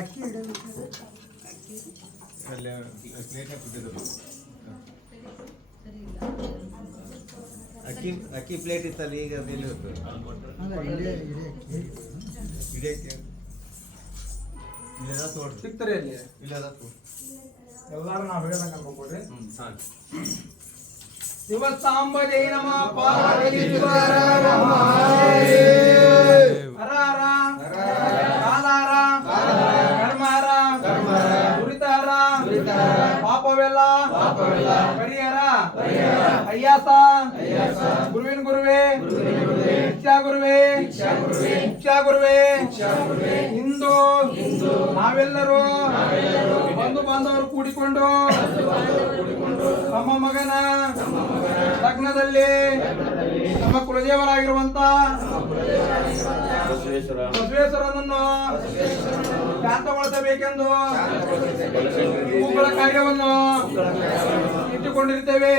ಅಕ್ಕಿ ಇಡೋದು ಅಲ್ಲೇ ಪ್ಲೇಟ್ ಹಾಕಿಟ್ಟಿದ್ರು. ಅಕ್ಕಿ ಪ್ಲೇಟ್ ಇತ್ತಲ್ಲ, ಈಗ ಅದೆಲ್ಲಿ ಹೋಗ್ತದೆ? ಇಡಕ್ಕೆ ಇಲ್ಲದ ತೋಡ್ರಿ ಸಿಗ್ತಾರೆ ಅಲ್ಲಿ ಇಲ್ಲದ ಎಲ್ಲಾರು ನಾವು ಹೇಳದಂಗ ಅನ್ಕೊಂಡ್ರಿ. ಸಾಕು. ಶಿವಸಾಂಬ ಜೈ ನಮ ಪಾರ್ವತೀಶ್ವರ ನಮ ಹರ ಹರ ಕಾಲಾರ ಕರ್ಮಹರ ದುರಿತಹರ ಪಾಪವೆಲ್ಲ ಪರಿಹರ ಅಯ್ಯಾಸ ಗುರುವಿನ ಗುರುವೇ ಶಿಕ್ಷಾ ಗುರುವೇ ಶಿಕ್ಷಾ ಗುರುವೇ ಇಂದು ನಾವೆಲ್ಲರೂ ಬಂಧು ಬಾಂಧವರು ಕೂಡಿಕೊಂಡು ನಮ್ಮ ಮಗನ ಲಗ್ನದಲ್ಲಿ ನಮ್ಮ ಕುಲದೇವರಾಗಿರುವಂತ ಬಸವೇಶ್ವರನನ್ನು ಶಾಂತಗೊಳಿಸಬೇಕೆಂದು ಹೂಗಳ ಕಾರ್ಯವನ್ನು ಇಟ್ಟುಕೊಂಡಿರ್ತೇವೆ.